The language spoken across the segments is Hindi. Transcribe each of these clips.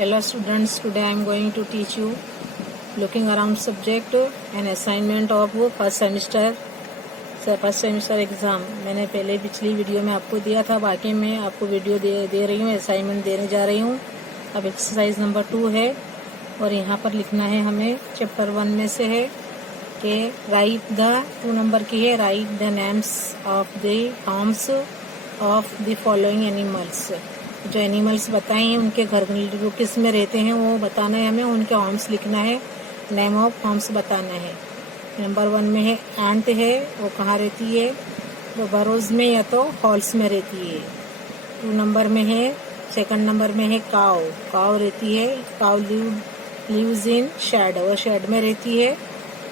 Hello students, today I am going to teach you looking around subject and assignment of first semester exam. मैंने पहले पिछली वीडियो में आपको दिया था, बाकी मैं आपको वीडियो दे रही हूँ, असाइनमेंट देने जा रही हूँ। अब एक्सरसाइज नंबर 2 है और यहाँ पर लिखना है हमें चैप्टर 1 में से है कि राइट द 2 नंबर की है, right the names of the homes of the following animals. जो एनिमल्स बताए हैं उनके घर जो किस में रहते हैं वो बताना है हमें, उनके होम्स लिखना है, नेम ऑफ होम्स बताना है। नंबर 1 में है एंट है, वो कहाँ रहती है, वो बरोज में या तो हॉल्स में रहती है। 2 नंबर में है, सेकंड नंबर में है काव, काव रहती है, काव लिव्स इन शेड, वो शेड में रहती है,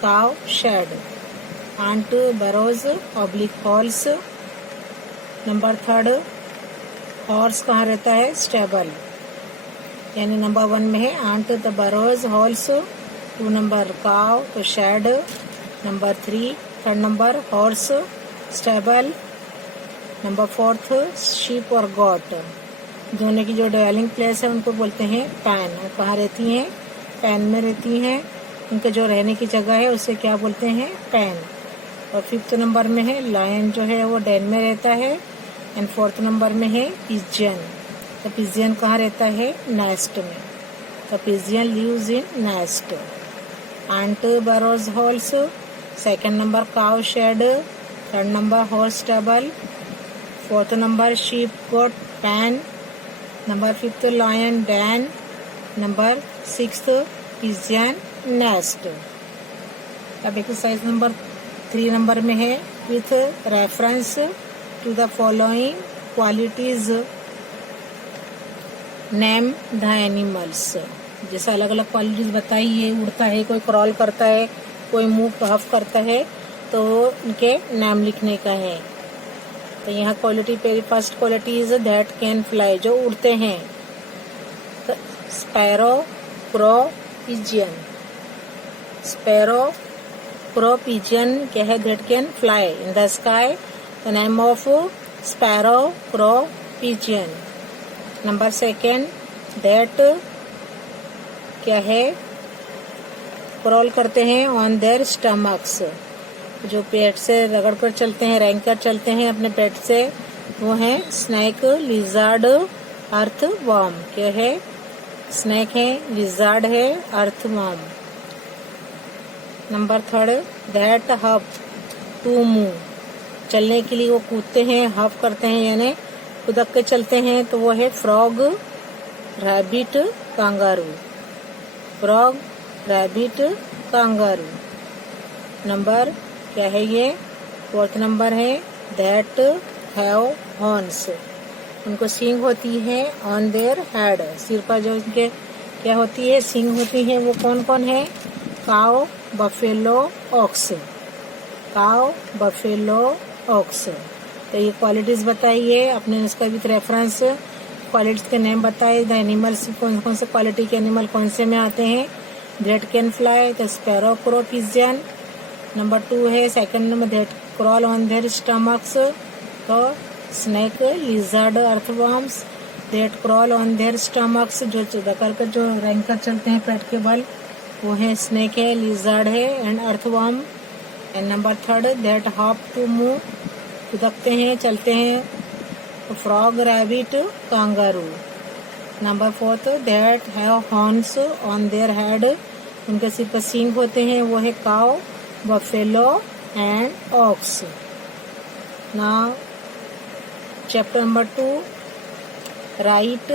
cow shed. Ant burrows oblique holes. Number 3 horse कहाँ रहता है, स्टेबल, यानी नंबर 1 में है ant the burrows holes, 2 number cow तो shed, number 3 third number horse stable, number 4 sheep और गॉट। दोनों की जो ड्वेलिंग प्लेस है उनको बोलते हैं पैन। वो कहाँ रहती हैं, पैन में रहती हैं, उनके जो रहने की जगह है उसे क्या बोलते हैं, पैन। और 5th नंबर में है लायन, जो है वो डेन में रहता है। एंड 4th नंबर में है पिजियन, तो पिजियन कहाँ रहता है, नेस्ट में, तो pigeon lives in nest. Ant burrows holes, second number cow shed, third number horse stable, 4th number sheep goat pen, number 5th lion den, number 6th pigeon nest. अब एक्सरसाइज नंबर 3 नंबर में है with reference to the following qualities name the animals. जैसे अलग अलग क्वालिटीज बताई है, उड़ता है, कोई क्रॉल करता है, कोई मूव हफ करता है, तो उनके नाम लिखने का है। तो यहाँ क्वालिटी पे first quality is that can fly, जो उड़ते हैं, तो sparrow crow pigeon, sparrow crow pigeon क्या है, that can fly in the sky, the name of sparrow crow pigeon. Number 2 that क्या है, क्रॉल करते हैं ऑन देयर स्टमक्स, जो पेट से रगड़ कर चलते हैं, रेंग कर चलते हैं अपने पेट से, वो है स्नेक, लिजार्ड, अर्थ वर्म। क्या है, स्नेक है, लिजार्ड है, earthworm. Number 3 that hop to move, चलने के लिए वो कूदते हैं, हफ करते हैं, यानी कुदक के चलते हैं, तो वो है frog, rabbit, kangaroo, frog, rabbit, kangaroo. Number क्या है ये, 4th नंबर है दैट हैव हॉर्न्स, उनको सींग होती है, ऑन देयर हेड, सिर पर जो उनके क्या होती है, सींग होती है, वो कौन कौन है, काव, बफेलो, ऑक्स, काव, बफेलो, ऑक्स। तो ये क्वालिटीज बताइए अपने, इसका विथ रेफरेंस क्वालिटीज के नेम बताए, द एनिमल्स कौन कौन से क्वालिटी के एनिमल कौन से में आते हैं, that can fly, the sparrow crow pigeon. Number 2 है second number that crawl on their stomachs, तो snake, lizard, earthworms, that crawl on their stomachs, जो दकर कर जो रेंग कर चलते हैं पेट के बल, वो है स्नेक है, लिजर्ड है, and earthworm. And number 3 that hop to move, कुदकते हैं, चलते हैं, तो frog, rabbit, kangaroo. Number 4 that have horns on their head, उनके सिर पर सींग होते हैं, वो है cow, buffalo and ox. Now chapter number 2 write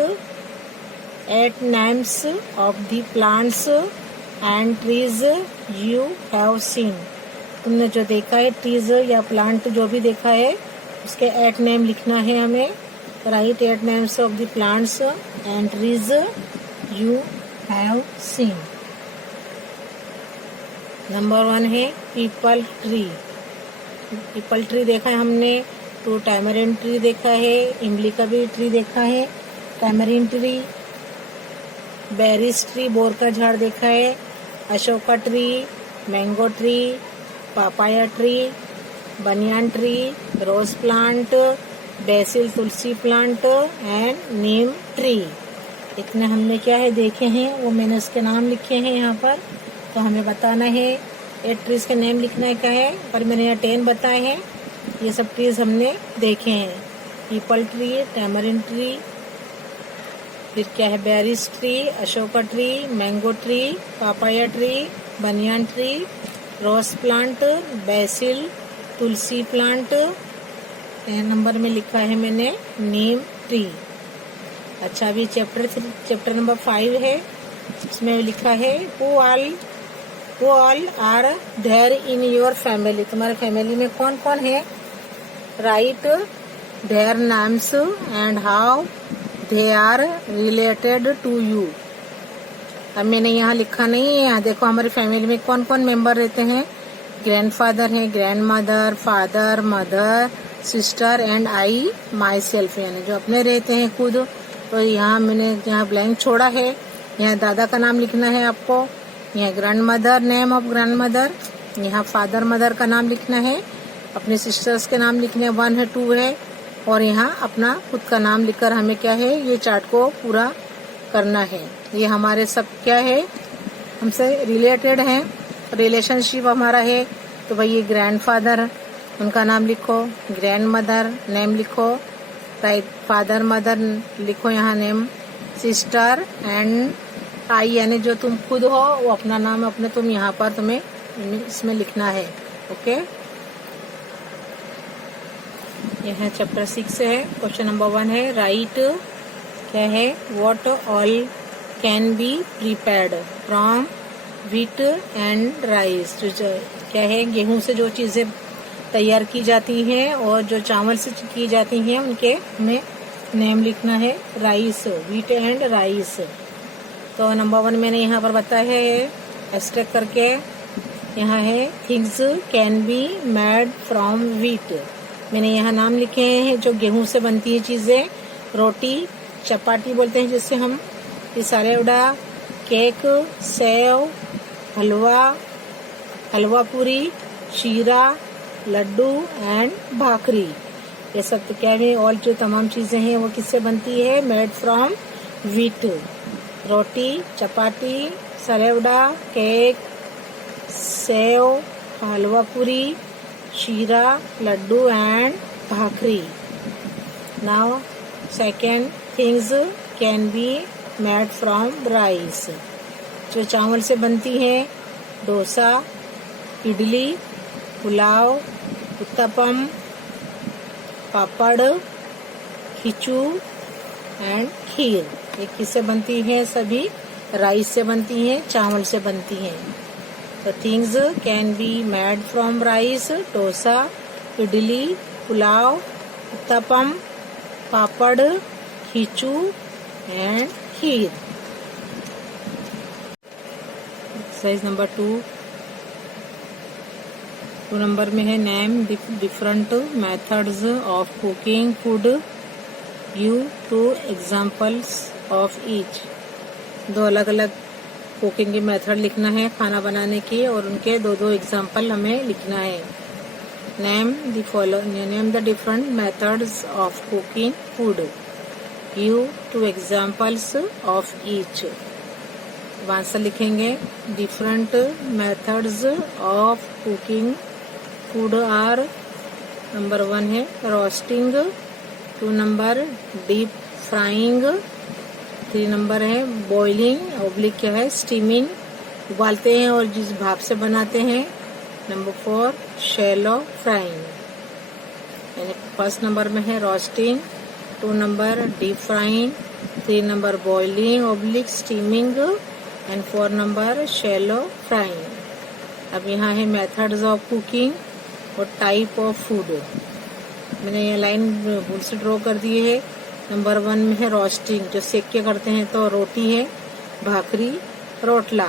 8 names of the plants and trees you have seen, तुमने जो देखा है, ट्रीज या प्लांट जो भी देखा है, उसके 8 नेम लिखना है हमें। Right 8 names of the plants and trees you have scene. Number 1 है पीपल ट्री, पीपल ट्री देखा है हमने, तो टैमरिन ट्री देखा है, इमली का भी ट्री देखा है, टैमरिन ट्री, बेरिस ट्री, बोर का झाड़ देखा है, ashoka tree, mango tree, papaya tree, banyan tree, rose plant, basil tulsi plant and neem tree. इतने हमने क्या है देखे हैं, वो मैंने उसके नाम लिखे हैं यहाँ पर। तो हमें बताना है 8 ट्रीज के नेम लिखना है क्या है, पर मैंने यहाँ 10 बताए हैं। ये सब ट्रीज हमने देखे हैं, पीपल ट्री, टैमरिन ट्री, फिर क्या है berries tree, Ashoka tree, mango tree, papaya tree, banyan tree, rose plant, basil, tulsi plant. 10 number में लिखा है मैंने नीम ट्री। अच्छा, अभी चैप्टर नंबर 5 है, इसमें लिखा है who all are there in your family. तुम्हारे फैमिली में कौन कौन है, write their names and how they are related to you. अब मैंने यहाँ लिखा नहीं है, यहाँ देखो हमारी फैमिली में कौन कौन मेंबर रहते हैं। ग्रैंडफादर है, grand mother, father, mother, sister and I my self, यानी जो अपने रहते हैं खुद। तो यहाँ मैंने यहाँ ब्लैंक छोड़ा है, यहाँ दादा का नाम लिखना है आपको, यहाँ grand mother, name of grand mother, यहाँ फादर मदर का नाम लिखना है, अपने सिस्टर्स के नाम लिखने 1 है 2 है, और यहाँ अपना खुद का नाम लिखकर हमें क्या है ये चार्ट को पूरा करना है। ये हमारे सब क्या है, हमसे रिलेटेड हैं, रिलेशनशिप हमारा है। तो भाई ये ग्रैंडफादर, उनका नाम लिखो, ग्रैंड मदर नेम लिखो, राइट, फादर मदर लिखो यहाँ नेम, सिस्टर एंड आई यानी जो तुम खुद हो वो अपना नाम अपने तुम यहाँ पर तुम्हें इसमें लिखना है। ओके, यह चैप्टर 6 है। क्वेश्चन नंबर 1 है राइट क्या है, what all can be prepared from wheat and rice. क्या है, गेहूं से जो चीजें तैयार की जाती हैं और जो चावल से की जाती हैं उनके हमें नेम लिखना है, राइस, व्हीट एंड राइस। तो नंबर 1 मैंने यहाँ पर बताया है एस्टेक करके, यहाँ है things can be made from wheat. मैंने यहाँ नाम लिखे हैं जो गेहूं से बनती है चीजें, रोटी, चपाती बोलते हैं जिससे हम, ये सारे उड़ा, केक, सेव, हलवा पूरी, शीरा, लड्डू एंड भाकरी। ये सब तो क्या है, और जो तमाम चीजें हैं वो किससे बनती है, made from wheat. Roti, chapati, सरेवड़ा, cake, sev, halwa puri, sheera, laddu and bhakri. Now second, things can be made from rice. जो चावल से बनती है, डोसा, इडली, पुलाव, उत्तपम, पापड़, खिचू एंड खीर। ये किससे बनती है, सभी राइस से बनती हैं, चावल से बनती हैं। तो things can be made from rice, dosa, idli, pulao, uttapam, papad, khichu and kheer. Exercise number 2 number में है name different methods of cooking food, give 2 examples of each. 2 अलग अलग कुकिंग की मेथड लिखना है खाना बनाने की, और उनके 2 एग्जाम्पल हमें लिखना है। Name the different methods of cooking food, give 2 examples of each. Answer लिखेंगे, different methods of cooking food are, number 1 है roasting, 2 number deep frying, 3 number है बॉइलिंग ऑब्लिक क्या है स्टीमिंग, उबालते हैं और जिस भाप से बनाते हैं। Number 4 shallow frying. यानी 1st नंबर में है roasting, 2 number deep frying, 3 number boiling oblique steaming and 4 number shallow frying. अब यहाँ है मेथड्स ऑफ कुकिंग और टाइप ऑफ फूड। मैंने ये लाइन भूल से ड्रॉ कर दी है। नंबर 1 में है रोस्टिंग, जो सेक के करते हैं, तो रोटी है, भाकरी, रोटला।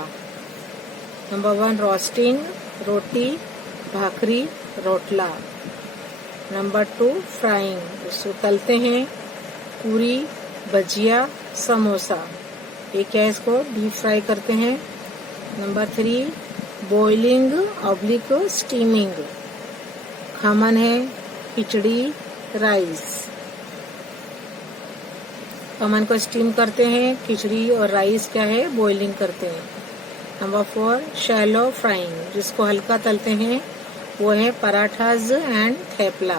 नंबर 1 रोस्टिंग, रोटी, भाकरी, रोटला। नंबर 2 फ्राइंग, उसको तलते हैं, पूरी, भजिया, समोसा। ये क्या है, इसको डीप फ्राई करते हैं। Number 3 boiling oblique steaming, khaman है, खिचड़ी, राइस। खमन को स्टीम करते हैं, खिचड़ी और राइस क्या है बॉइलिंग करते हैं। नंबर 4 शैलो फ्राइंग, जिसको हल्का तलते हैं, वो है parathas and thepla.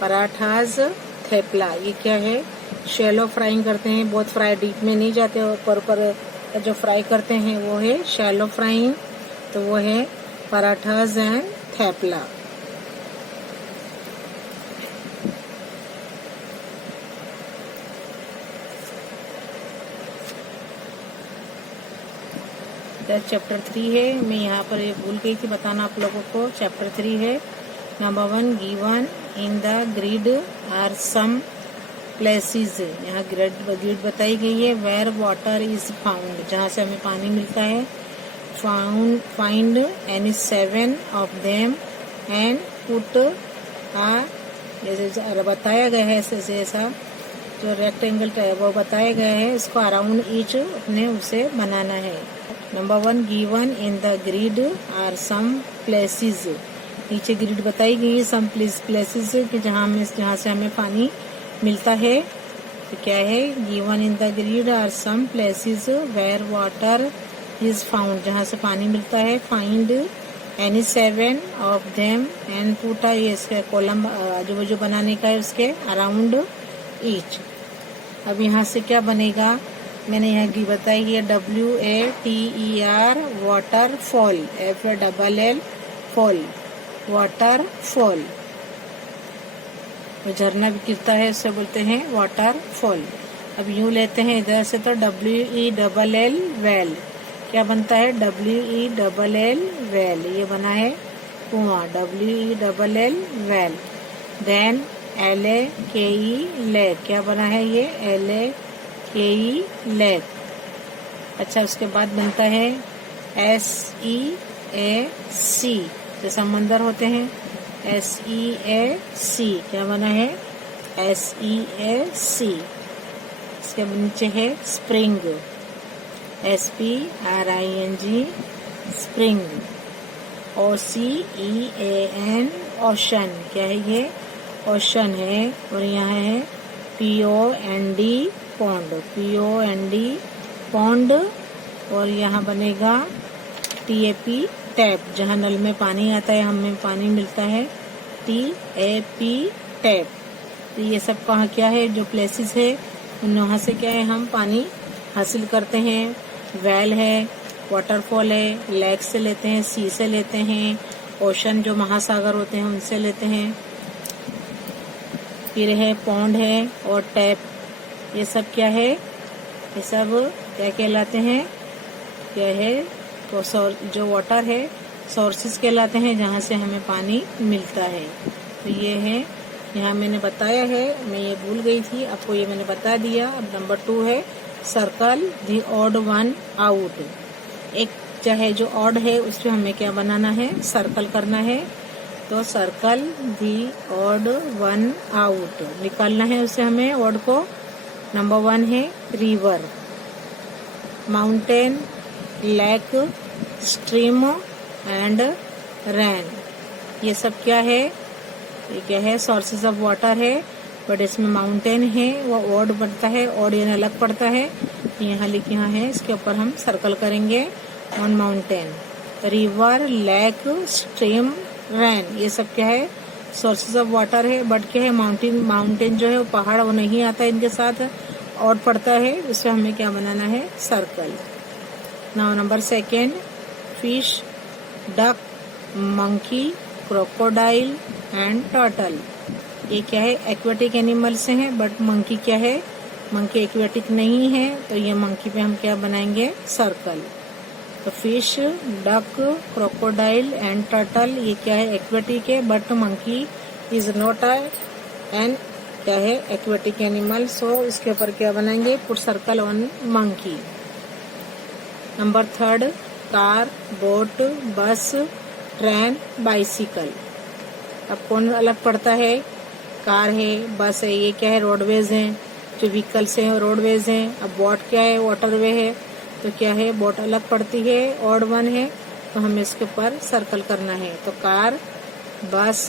Parathas thepla ये क्या है शैलो फ्राइंग करते हैं, बहुत फ्राई डीप में नहीं जाते, ऊपर जो फ्राई करते हैं वो है शैलो फ्राइंग, तो वो है पराठाज एंड थेपला। चैप्टर 3 है, मैं यहाँ पर ये भूल गई थी बताना आप लोगों को। चैप्टर 3 है। Number 1 given in the grid are some places, यहाँ ग्रिड बताई गई है। वेयर वाटर इज फाउंड, जहाँ से हमें पानी मिलता है। Find any 7 of them and put जैसे बताया गया है, ऐसा जो रेक्टेंगल वो बताया गया है, इसको अराउंड ईच अपने उसे बनाना है। Number 1 given in the grid are some places, नीचे ग्रिड बताई गई है सम प्लेसेस कि जहाँ से हमें पानी मिलता है। तो क्या है given in the grid are some places where water is found, जहाँ से पानी मिलता है। Find any 7 of them and put इसके कॉलम जो बनाने का है उसके अराउंड ईच। अब यहाँ से क्या बनेगा, मैंने यहाँ की बताई है WATER water fall, FALL fall, water fall. झरना भी गिरता है उससे बोलते हैं वाटर फॉल। अब यूं लेते हैं इधर से तो WELL वेल, क्या बनता है WELL वेल, ये बना है कुआं, WELL well. Then LAKE lake, क्या बना है ये LAKE लेक। अच्छा उसके बाद बनता है SEAC, जो समंदर होते हैं SEAC, क्या बना है SEAC। इसके नीचे है spring SPRING spring. OCEAN ocean, क्या है ये ओशन है। और यहाँ है POND पॉन्ड। और यहाँ बनेगा TAP टैप, जहाँ नल में पानी आता है हमें पानी मिलता है TAP टैप। तो ये सब कहाँ क्या है जो प्लेसेस है वहाँ से क्या है हम पानी हासिल करते हैं। वेल है, वाटरफॉल है, लेक से लेते हैं, सी से लेते हैं, ओशन जो महासागर होते हैं उनसे लेते हैं, फिर है पॉन्ड है और टैप। ये सब क्या है, ये सब क्या कहलाते हैं, क्या है तो जो वाटर है सोर्सेस कहलाते हैं जहाँ से हमें पानी मिलता है। तो ये है यहाँ मैंने बताया है, मैं ये भूल गई थी, आपको ये मैंने बता दिया। अब नंबर 2 है circle the odd one out. एक चाहे जो ऑड है उस पर हमें क्या बनाना है, सर्कल करना है। तो circle the odd one out, निकालना है उसे हमें ऑड को। नंबर 1 है river, mountain, lake, stream and rain. ये सब क्या है, ये क्या है सोर्सेज ऑफ वाटर है, बट इसमें माउंटेन है वो ऑड बनता है, ऑड यानी अलग पड़ता है। यहाँ लिखा है, इसके ऊपर हम सर्कल करेंगे on mountain. River, lake, stream, rain, ये सब क्या है सोर्सेज ऑफ वाटर है, बट क्या है माउंटेन जो है वो पहाड़ वो नहीं आता इनके साथ, ऑड पड़ता है, उससे हमें क्या बनाना है circle. Now number 2 fish, duck, monkey, crocodile and turtle. ये क्या है एक्वेटिक एनिमल से हैं, बट मंकी क्या है, मंकी एक्वेटिक नहीं है, तो ये मंकी पे हम क्या बनाएंगे सर्कल। तो fish, duck, crocodile and turtle ये क्या है एक्वेटिक है, but monkey is not an क्या है एक्वेटिक एनिमल, सो इसके ऊपर क्या बनाएंगे put circle on monkey. Number 3 car, boat, बस, ट्रेन, बाइसिकल। अब कौन अलग पड़ता है, कार है, बस है, ये क्या है रोडवेज हैं, जो व्हीकल्स हैं रोडवेज हैं। अब बोट क्या है वाटरवे है, तो क्या है बोट अलग पड़ती है, ऑड वन है, तो हमें इसके ऊपर सर्कल करना है। तो कार, बस,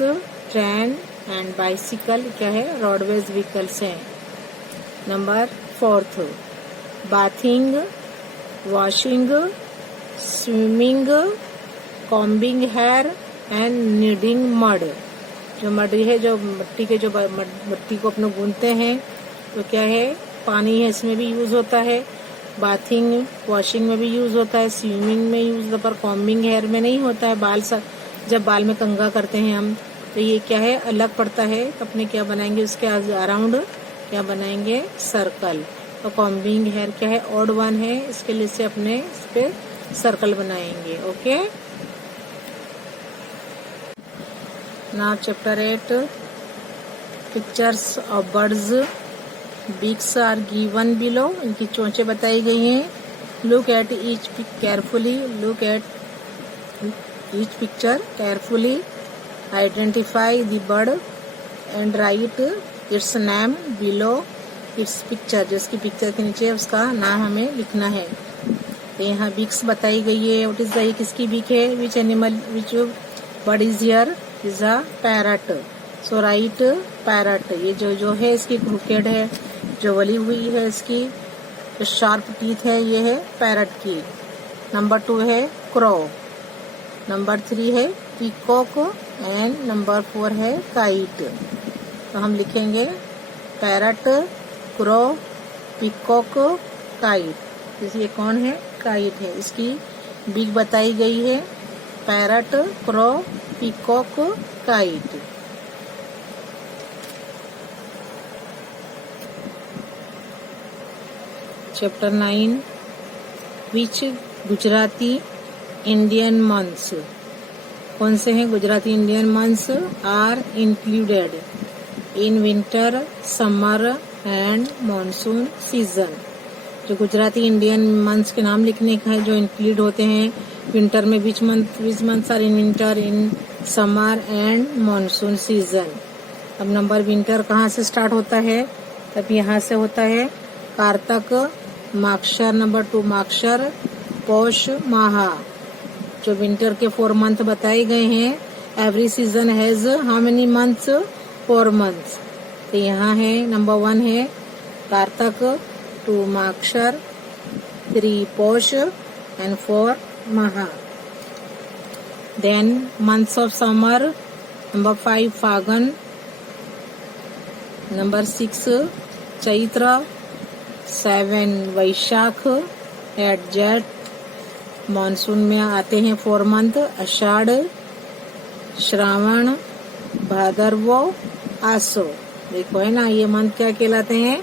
ट्रेन एंड बाइसिकल क्या है रोडवेज व्हीकल्स हैं। Number 4, bathing, washing, swimming, combing hair and kneading mud. जो मड है, जो मिट्टी के जो मिट्टी को अपने गूंथते हैं, तो क्या है, पानी है, इसमें भी यूज होता है। बाथिंग, वॉशिंग में भी यूज होता है, स्विमिंग में यूज होता है, पर कॉम्बिंग हेयर में नहीं होता है। जब बाल में कंघा करते हैं हम, तो ये क्या है, अलग पड़ता है। तो अपने क्या बनाएंगे, उसके अराउंड क्या बनाएंगे, सर्कल। और कॉम्बिंग हेयर क्या है, ऑड वन है, इसके लिए से अपने इस पे सर्कल बनाएंगे। Okay, now chapter 8, pictures of birds. Beaks are given below, इनकी चोंचे बताई गई हैं। Look at each carefully, look at each picture carefully, identify the bird and write its name below its picture. जिसकी पिक्चर के नीचे उसका नाम हमें लिखना है। तो यहाँ बीक्स बताई गई है। व्हाट इज द, किसकी बीक है, which animal, which bird is here, is a parrot. So right parrot. ये जो है इसकी क्रूकेड है, जो वली हुई है, इसकी जो शार्प टीथ है, ये है पैरट की। नंबर 2 है क्रो, नंबर 3 है पीकॉक एंड नंबर 4 है काइट। तो हम लिखेंगे पैरट, क्रो, पीकॉक, काइट। ये कौन है, काइट है। इसकी बीक बताई गई है, parrot, crow, peacock, kite. Chapter 9, which Gujarati Indian months. कौन से हैं Gujarati Indian months are included in winter, summer and monsoon season. जो गुजराती इंडियन मंथ्स के नाम लिखने का है, जो इंक्लूड होते हैं विंटर में, which months are in winter, in summer and monsoon season. अब नंबर विंटर कहाँ से स्टार्ट होता है, तब यहाँ से होता है कार्तक, माक्षर, नंबर 2 माक्षर, पौष, माहा। जो विंटर के 4 मंथ बताए गए हैं। Every season has how many months, 4 months. तो यहाँ है नंबर 1 है कार्तक, 2 माक्षर, 3 पौष and 4 Maha. Then months of summer, number 5 Fagan, number 6 Chaitra, 7 Vaishakh, 8 Jeth. Monsoon में आते हैं 4 मंथ, आषाढ़, श्रावण, भादरवो, आसो। देखो है ना, ये मंथ क्या कहलाते हैं,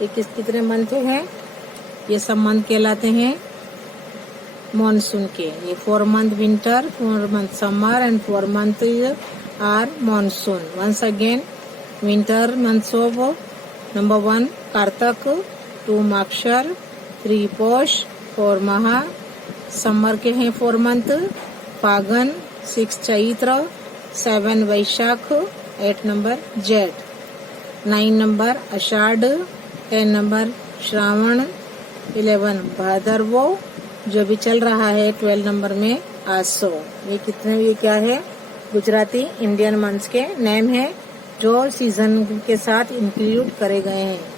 ये कितने मंथ हैं, ये सब मंथ कहलाते हैं मॉनसून के। ये 4 month winter, 4 month summer and 4 month are monsoon. Once again, winter months of number 1 Kartak, 2 Magshar, 3 Paush, 4 Maha. Summer के हैं 4 month, Fagan, 6 Chaitra, 7 Vaishakh, 8 number Jeth, 9 number Ashadh, 10 number Shravan, 11 Bhadarvo, जो भी चल रहा है 12 नंबर में आसो। ये क्या है, गुजराती इंडियन मंथ्स के नेम है, जो सीजन के साथ इंक्लूड करे गए हैं।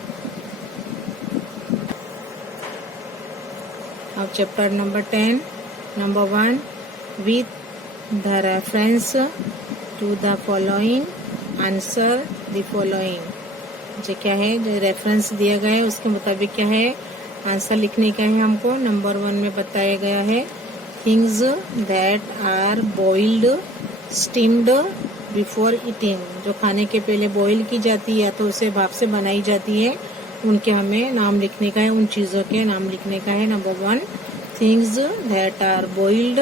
अब chapter number 10, number 1, with the reference to the following answer the following. जो क्या है, जो रेफरेंस दिया गया है उसके मुताबिक क्या है, आंसर लिखने का है हमको। नंबर 1 में बताया गया है things that are boiled, steamed before eating. जो खाने के पहले बॉईल की जाती है या तो उसे भाप से बनाई जाती है, उनके हमें नाम लिखने का है, उन चीजों के नाम लिखने का है। Number 1, things that are boiled,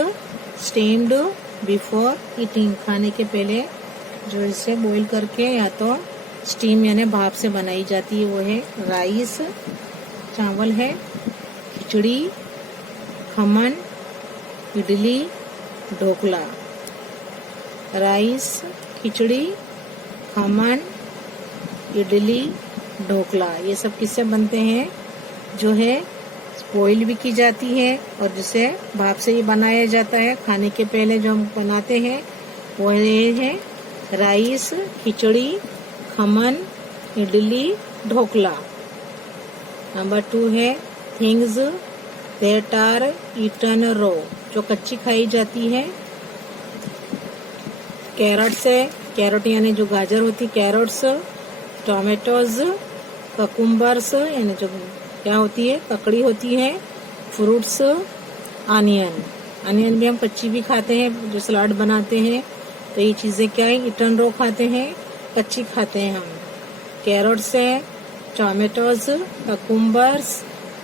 steamed before eating. खाने के पहले जो इसे बॉईल करके या तो स्टीम यानी भाप से बनाई जाती है, वो है राइस, चावल है, खिचड़ी, खमन, इडली, ढोकला। राइस, खिचड़ी, खमन, इडली, ढोकला, ये सब किससे बनते हैं, जो है बॉईल भी की जाती है और जिसे भाप से ही बनाया जाता है। खाने के पहले जो हम बनाते हैं वो ये है राइस, खिचड़ी, खमन, इडली, ढोकला। नंबर 2 है थिंग्स दैट आर ईटन रो, जो कच्ची खाई जाती है। कैरेट्स है, कैरेट यानी जो गाजर होती है, कैरेट्स। टोमेटोज, ककुम्बर्स यानी जो क्या होती है, ककड़ी होती है। फ्रूट्स, अनियन, अनियन भी हम कच्ची भी खाते हैं, जो सलाद बनाते हैं। तो ये चीजें क्या है, ईटन रो खाते हैं, कच्ची खाते हैं हम। कैरेट्स है, टोमेटोज, ककुम्बर्स,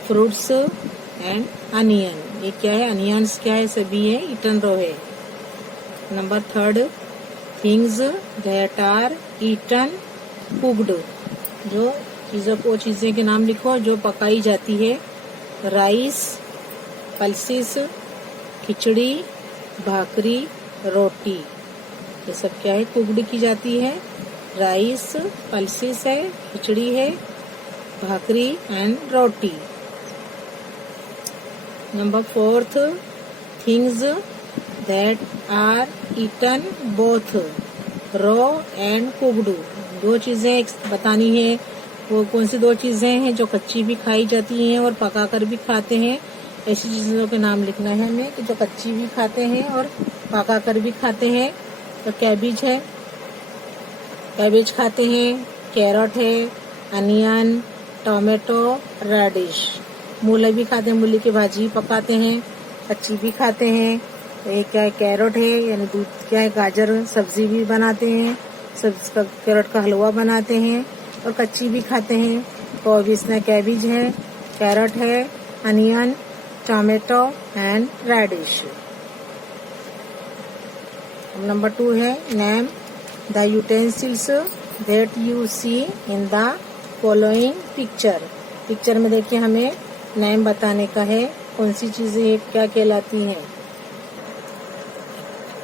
फ्रूट्स एंड अनियन, ये क्या है, अनियंस क्या है, सभी है, ईटन रो है। Number 3 things that are eaten cooked, जो चीजों को, चीजें के नाम लिखो जो पकाई जाती है। राइस, पल्सिस, खिचड़ी, भाकरी, रोटी, ये सब क्या है, कुक्ड की जाती है। राइस, पल्सिस है, खिचड़ी है, bhakri and roti. Number 4 things that are eaten both raw and cooked, दो चीजें बतानी है, वो कौन सी 2 चीजें हैं जो कच्ची भी खाई जाती हैं और पकाकर भी खाते हैं। ऐसी चीजों के नाम लिखना है हमें कि जो कच्ची भी खाते हैं और पकाकर भी खाते हैं। तो कैबिज है, कैबिज खाते हैं। कैरेट है, अनियन, टोमेटो, रेडिश। मूली भी खाते हैं, मूली की भाजी पकाते हैं, कच्ची भी खाते हैं। तो ये क्या है, कैरेट है यानी दूध, क्या है, गाजर सब्जी भी बनाते हैं, कैरेट का हलवा बनाते हैं और कच्ची भी खाते हैं। तो अभी इसमें कैबिज है, कैरेट है, onion, tomato and radish. Number 2 है name the utensils that you see in the following picture. Picture में देखिए हमें नेम बताने का है, कौन सी चीजें क्या कहलाती हैं।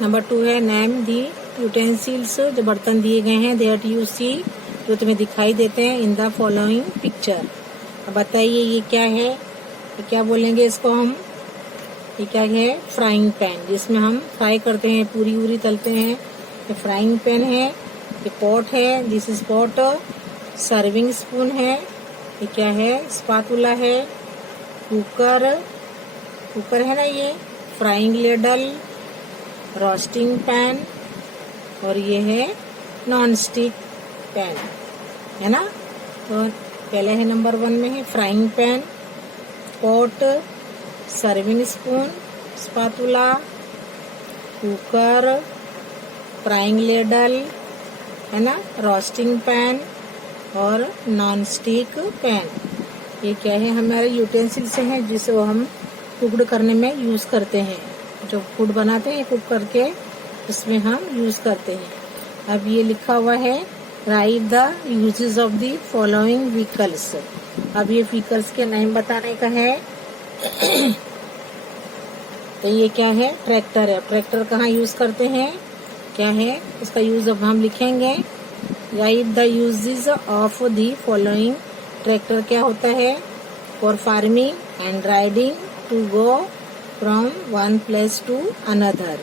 नंबर 2 है नेम दी यूटेंसिल्स, जो बर्तन दिए गए हैं, दैट यू सी, जो तुम्हें दिखाई देते हैं, इन द फॉलोइंग पिक्चर। अब बताइए ये क्या है, ये क्या बोलेंगे इसको हम, ये क्या है, फ्राइंग पैन, जिसमें हम फ्राई करते हैं, पूरी उरी तलते हैं, ये फ्राइंग पैन है। ये पॉट है, this is pot. Serving spoon है, ये क्या है, स्पातुला है। कुकर, कुकर है ना ये। फ्राइंग लेडल, रोस्टिंग पैन, और ये है नॉन स्टिक पैन, है ना। तो पहले है नंबर 1 में है frying pan, pot, serving spoon, spatula, cooker, frying ladle, है ना, रोस्टिंग पैन और नॉन स्टिक पैन। ये क्या है, हमारे यूटेंसिल्स हैं जिसे वो हम कुक्ड करने में यूज करते हैं, जो फूड बनाते हैं कुक करके उसमें हम यूज करते हैं। अब ये लिखा हुआ है right the uses of the following vehicles. अब ये व्हीकल्स के नाम बताने का है। तो ये क्या है, ट्रैक्टर है। ट्रैक्टर कहाँ यूज करते हैं, क्या है इसका यूज, अब हम लिखेंगे write the uses of the following. Tractor क्या होता है, for farming and riding to go from one place to another.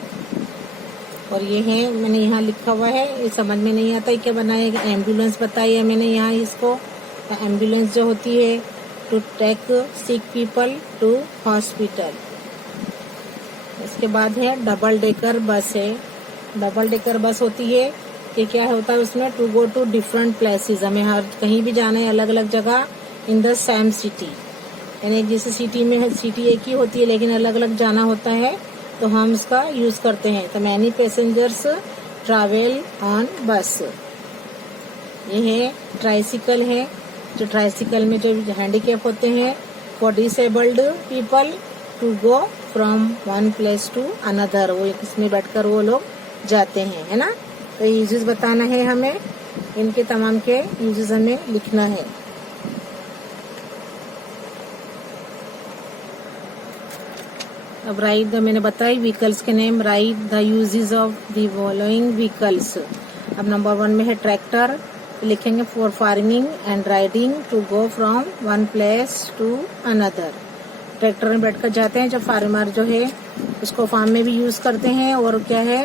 और ये है, मैंने यहाँ लिखा हुआ है, ये समझ में नहीं आता है क्या बनाएगा। एम्बुलेंस बताई है मैंने यहाँ इसको। एम्बुलेंस जो होती है to take sick people to hospital. इसके बाद है डबल डेकर बस है। डबल डेकर बस होती है, ये क्या होता है उसमें, to go to different places, हमें हर कहीं भी जाना है अलग अलग जगह इन द सेम सिटी, यानी जैसे सिटी में सिटी एक ही होती है लेकिन अलग अलग जाना होता है तो हम इसका यूज करते हैं। तो मैनी पैसेंजर्स ट्रैवल ऑन बस। ये है ट्राइसिकल है, जो ट्राइसिकल में जो हैंडीकैप होते हैं, for disabled people to go from one place to another, वो इसमें बैठकर वो लोग जाते हैं, है ना। तो यूजेस बताना है हमें, इनके तमाम के यूजेस हमें लिखना है। अब राइट द, मैंने बताई व्हीकल्स के name, write the uses of the following vehicles. अब नंबर 1 में है ट्रैक्टर, लिखेंगे for farming and riding to go from one place to another. Tractor में बैठकर जाते हैं, जब फार्मर जो है उसको फार्म में भी यूज करते हैं और क्या है,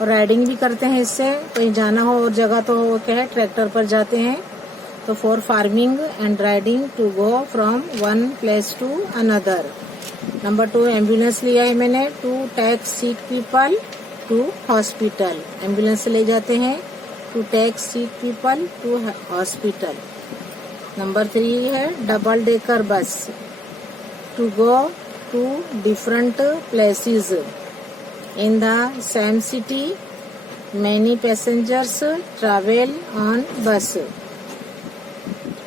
और राइडिंग भी करते हैं, इससे कहीं जाना हो और जगह तो क्या है ट्रैक्टर पर जाते हैं। तो for farming and riding to go from one place to another. Number 2 ambulance लिया है मैंने, to take sick people to hospital. Ambulance से ले जाते हैं, to take sick people to hospital. Number 3 है double decker bus, to go to different places in the same city, many passengers travel on bus.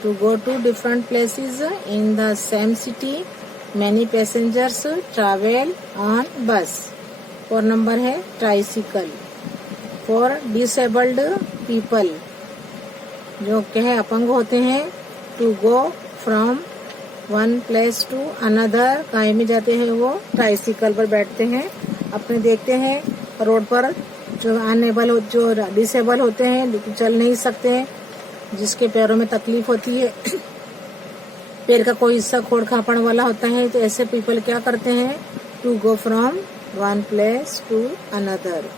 To go to different places in the same city, many passengers travel on bus. 4 number है tricycle. For disabled people, जो कहे अपंग होते हैं, to go from one place to another, काहे में जाते हैं वो ट्राइसिकल पर बैठते हैं। अपने देखते हैं रोड पर जो अनेबल हो, जो डिसेबल होते हैं, चल नहीं सकते हैं, जिसके पैरों में तकलीफ होती है, पैर का कोई हिस्सा खोड़ खापड़ वाला होता है, तो ऐसे पीपल क्या करते हैं, to go from one place to another.